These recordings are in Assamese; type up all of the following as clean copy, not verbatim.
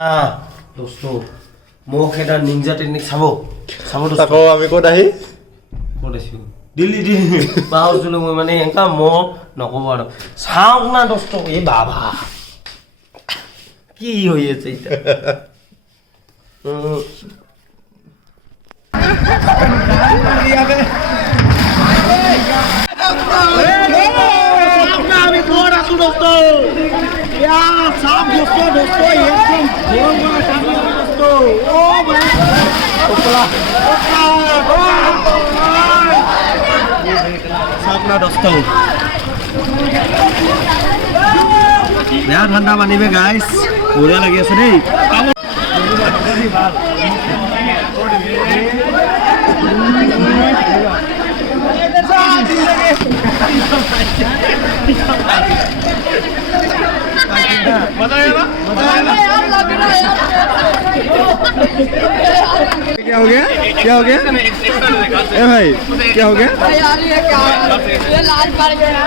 দোস্ত মোক এটা নিনজা টেকনিক চাব দোস্ত আকৌ আমি ক'ত আছো দিল্লী পাহৰিছিলো মই মানে এনেকা মোক নক'ব আৰু চাওক না দোস্ত এই বাবা কি হৈ আছে এতিয়া আমি ক'ত আছো দোস্ত दोस्तों एकदम दोस्तों ओ भाई सापना दोस्तों बेहद ठंडा पानी में गाइस बढ़िया लगी আছে দেই मजा आया ना क्या हो गया ए भाई क्या हो गया ये लाल पड़ गया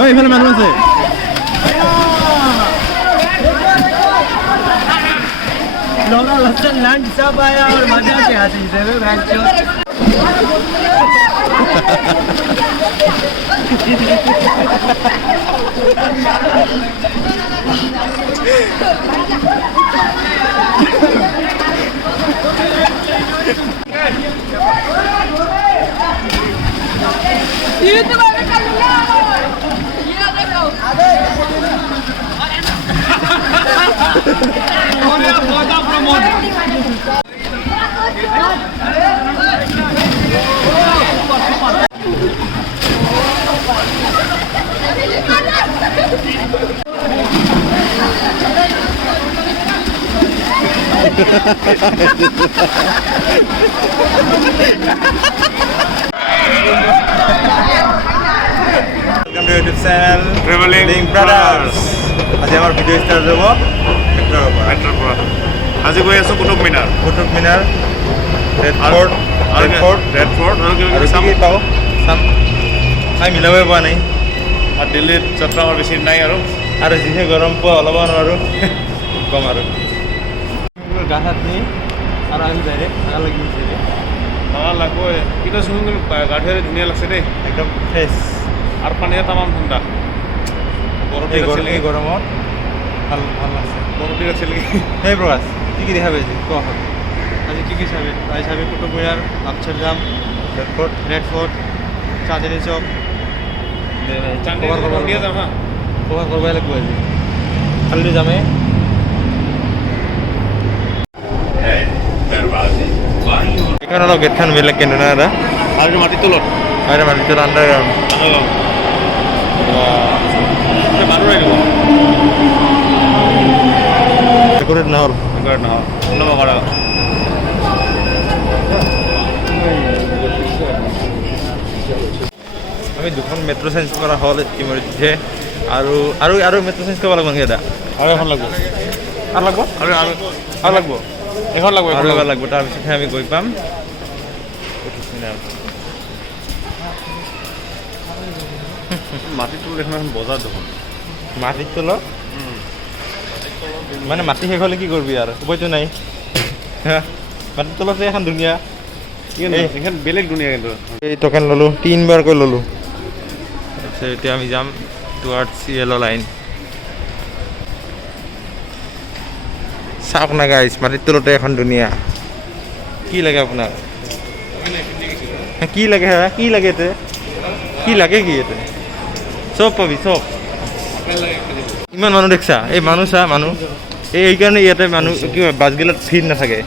ओए इफाले মানুহ আছে लोगा लसन लंच सब आया और मजा के आते हैं रे बच्चों ये तो मैंने कर लिया ये देखो और ये बहुत Pramod Welcome to YouTube channel Traveling Brothers. আজি আমাৰ ভিডিও ষ্টাৰ্ট হ'ব মেট্ৰৰ পৰা। আজি গৈ আছো কুতুব মিনাৰ ৰেড ফৰ্ট আৰু কি পাওঁ চাম চাই মিলাবই পৰা নাই আৰু দিল্লীত যাত্ৰা আমাৰ বেছি নাই আৰু যিহে গৰম পোৱা ওলাব নোৱাৰোঁ কম আৰু গা হাত নি আৰু আমি ডাইৰেক্ট ভাগা লাগি ভাগা লাগবই কিন্তু চুইমিং গা ধুই ধুনীয়া লাগছে দেই একদম ফ্ৰেছ আৰু পানীয়ে তামাম ঠাণ্ডা এই গৰমত ভাল ভাল লাগছে বৰফ দি আছে নেকি সেই প্ৰকাশ কি দেখা পাইছে কোৱা হয় আজি কি চাবি আজি চাবি Qutub Minar Amsterdam red fort চাঁদনী চক কভাৰ কৰিব লাগিব আজি কালি যামে এইখন অলপ গেটখন বেলেগ কিন্তু না দাদা আৰু মাটিৰ তলত আণ্ডাৰগ্ৰাউণ্ড ডেকোৰেট নহ'ল আমি দুখন মেট্ৰ' চেঞ্জ কৰা হ'ল ইতিমধ্যে আৰু আৰু আৰু মেট্ৰ' চেঞ্জ কৰিব লাগিব নেকি দাদা আৰু এখন লাগিব এখন লাগিব তাৰপিছতহে আমি গৈ পাম মাটিৰ তলত এখন বজাৰ দেখোন মাটিৰ তলত মানে মাটি শেষ হ'লে কি কৰিবি আৰু উপায়তো নাই মাটিৰ তলতে এখন ধুনীয়া এইখন বেলেগ ধুনীয়া কিন্তু এই টকেন ল'লোঁ 3 বাৰকৈ ল'লোঁ তাৰপিছত এতিয়া আমি যাম টুৱাৰ্ডছ য়েল' লাইন চাওক না গাইছ মাটিৰ তলতে এখন ধুনীয়া কি লাগে আপোনাক কি লাগে এতে কি এতে চব পাবি চব ইমান মানুহ দেখছা এই মানুহ এইকাৰণে ইয়াতে মানুহ কি হয় বাছগিলাত ভিৰ নাথাকে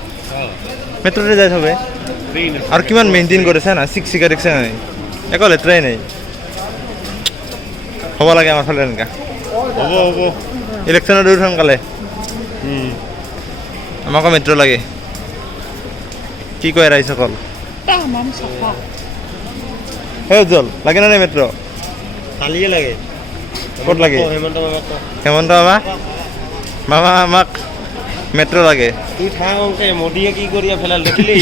মেট্ৰ'তে যায় চবে আৰু কিমান মেইনটেইন কৰিছে না চিকা দেখছে নাই একো লেতেৰাই নাই হ'ব লাগে আমাৰ ফালে এনেকুৱা হ'ব ইলেকশ্যনৰ দৌৰ সোনকালে আমাকো মেট্ৰ' লাগে কি কয় ৰাইজসকল হে উজ্জ্বল লাগে না নাই মেট্ৰ' কালিয়ে লাগে ক'ত লাগে হেমন্ত বাবা আমাক মেট্ৰ' লাগে তুই থাক মোদীয়ে কি কৰি পেলাল দেখিলি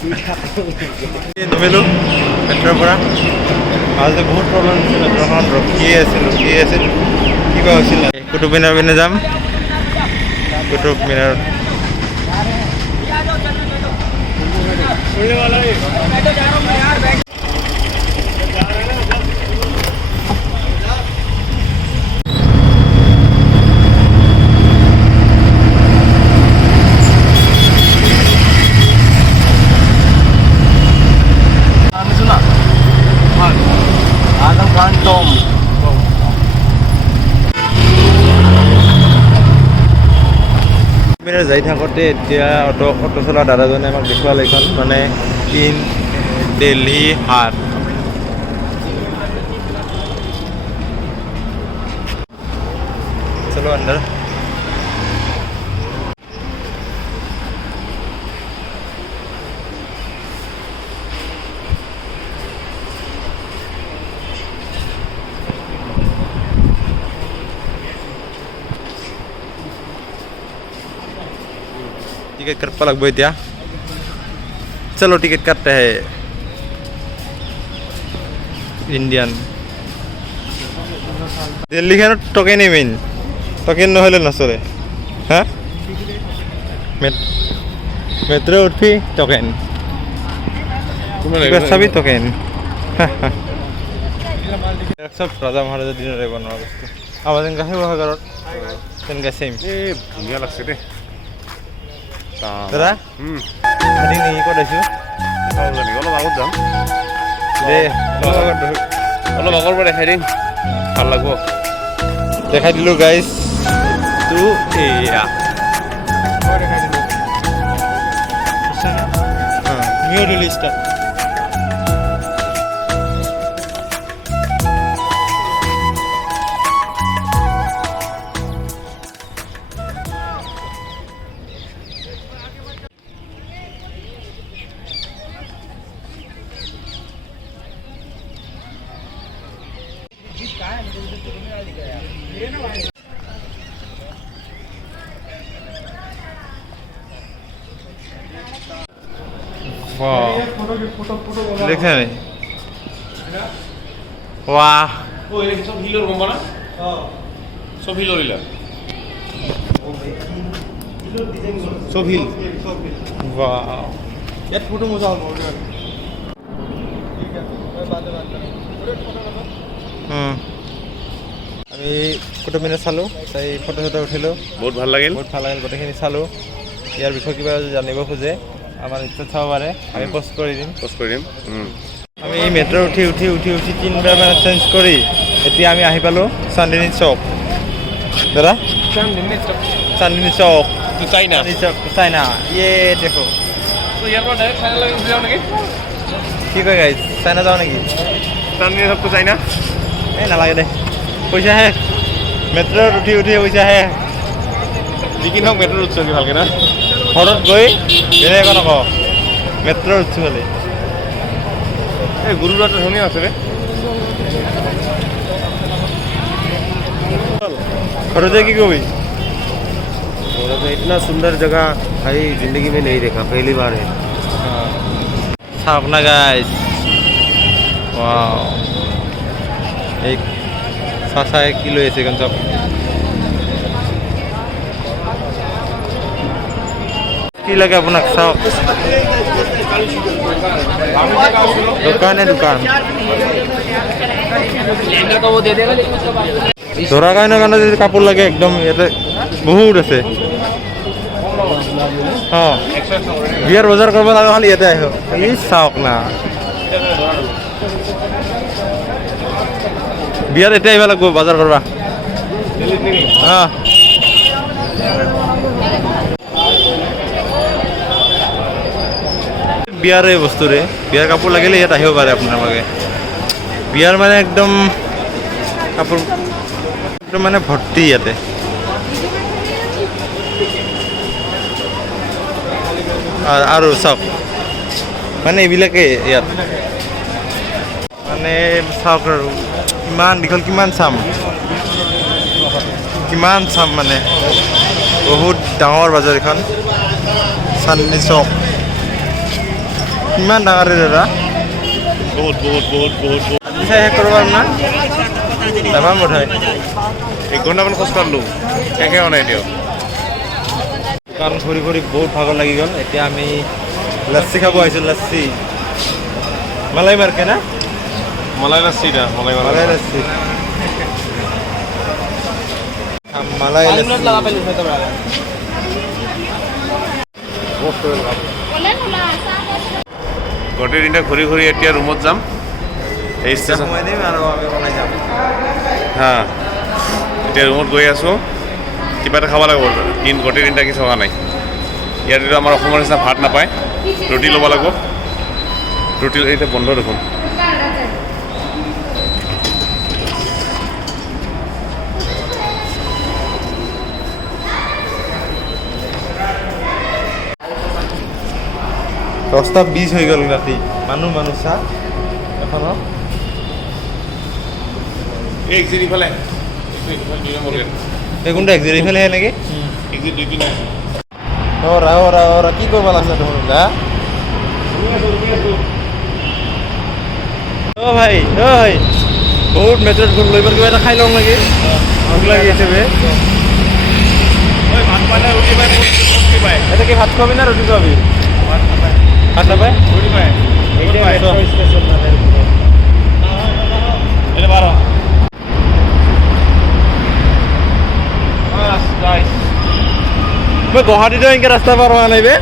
নমিলোঁ মেট্ৰৰ পৰা মাজতে বহুত প্ৰব্লেম হৈছিল মেট্ৰ'খন ৰখিয়ে আছিল কিবা হৈছিল কুতুব মিনাৰ পিনে যাম কুতুব মিনাৰ যাই থাকোঁতে এতিয়া অটো চলা দাদাজনে আমাক দেখুৱাল এইখন মানে ইন দিল্লী হাট চলো আন্দাৰ टिकट कटवा लगभग इतना चलो टिकट काटते हैं Indian Delhi Khan token main token নহলে নচলে हाँ मेट्रो उठी टोकेन सभी टोकेन सब राजा महाराजा दिन बनवा बस्तु आवाज गाहे घरत तेनका सेम धुनिया लागছে দে দাদা আমি নি ক'ত আছো অলপ আগত যাম দে অলপ আগৰ পৰা দেখাই দিম ভাল লাগব দেখাই দিলোঁ গাইজ তো এয়া নিউ রিলিজ টা দেখছেন वाह ओ ये सब हिलर गम ना सब हिलर हिला सब हिल वाह यात फोटो मजा आउनु আমি কুতুব মিনাৰ চালোঁ চাই ফটো চটো উঠিলোঁ বহুত ভাল লাগিল গোটেইখিনি চালোঁ ইয়াৰ বিষয়ে কিবা জানিব খোজে আমাৰ ইচ্ছা চাব পাৰে আমি পোষ্ট কৰি দিম আমি মেট্ৰ' উঠি তিনিবাৰ মানে চেঞ্জ কৰি এতিয়া আমি আহি পালোঁ চান্দিনী চৌক দাদা চান্দিনী চৌক চাইনা ইয়ে দেখো কি কয় গাইজ চাইনা যাওঁ নেকি চান্দিনী চৌক চাইনা এই নালাগে দে পইচা হে মেট্ৰত উঠি পইচা হে যিকি নহওক মেট্ৰত উঠছো কি ভালকে না ঘৰত গৈ বেলেগ একো নকওঁ মেট্ৰত উঠছো খালি এই গুৰুদ্বাৰটো ধুনীয়া আছে ৰে ঘৰতে কি কবি इतना सुंदर जगह भाई जिंदगी में नहीं देखा पहली बार है চাওক না গাইজ ওৱাও এই চাচাই কি লৈ আছে এইখন চাওক কি লাগে আপোনাক চাওক দোকান ধৰা কাৰণে যদি কাপোৰ লাগে একদম ইয়াতে বহুত আছে অঁ বিয়াৰ বজাৰ কৰিব লগা হ'লে ইয়াতে আহিব এই চাওক না বিয়াত এতিয়া আহিব লাগিব বজাৰ কৰিব অঁ বিয়াৰ এই বস্তুৰে বিয়াৰ কাপোৰ লাগিলে ইয়াত আহিব পাৰে আপোনালোকে বিয়াৰ মানে একদম কাপোৰ একদম মানে ভৰ্তি ইয়াতে আৰু চাওক মানে এইবিলাকে ইয়াত মানে চাওক আৰু কিমান দীঘল কিমান চাম মানে বহুত ডাঙৰ বজাৰ এখন চান্দনী চৌক কিমান ডাঙৰ ৰে দাদা বহুত আজি চাই শেষ কৰিব না যাবা বোধহয় 1 ঘণ্টামান খোজ কাঢ়লো শেষে হোৱা নাই এতিয়াও কাৰণ ঘূৰি ঘূৰি বহুত ভাগৰ লাগি গ'ল এতিয়া আমি লচ্ছি খাব আহিছোঁ লচ্ছি মালাই মাৰ্কে না মালাই লাচ্ছি না মালাই লচ্ছি মালাই গোটেই দিনটা ঘূৰি ঘূৰি এতিয়া ৰুমত যাম এই ষ্টেচন সময় দিম আৰু আমি ওলাই যাম হা এতিয়া ৰুমত গৈ আছোঁ কিবা এটা খাব লাগিব গোটেই দিনটা কিছু হোৱা নাই ইয়াত যিটো আমাৰ অসমৰ নিচিনা ভাত নাপায় ৰুটি ল'ব লাগিব ৰুটি এতিয়া বন্ধ দেখোন ৰাস্তা 20 হৈ গ'ল ৰাতি মানুহ চা এখন এই এক্সিট ইফালে এই কোনটা এক্সিট ইফালে হে নেকি এক্সিট 2 3 ওরা কি করবা লাগছে তোমার গা ও ভাই বহুত মেট্রোত ঘুম লইবার কিবা এটা খাই লওঁ নেকি ভোক লাগি আছে বে ওই ভাত পালে ৰুটি পাই কি পাই এটা কি ভাত খাবি না ৰুটি খাবি ভাত নাপায় ৰুটি পাই এইটা মেট্ৰো স্টেশন না এটা 12 মই গুৱাহাটীতো এনেকে ৰাস্তা পাৰ হোৱা নাই বে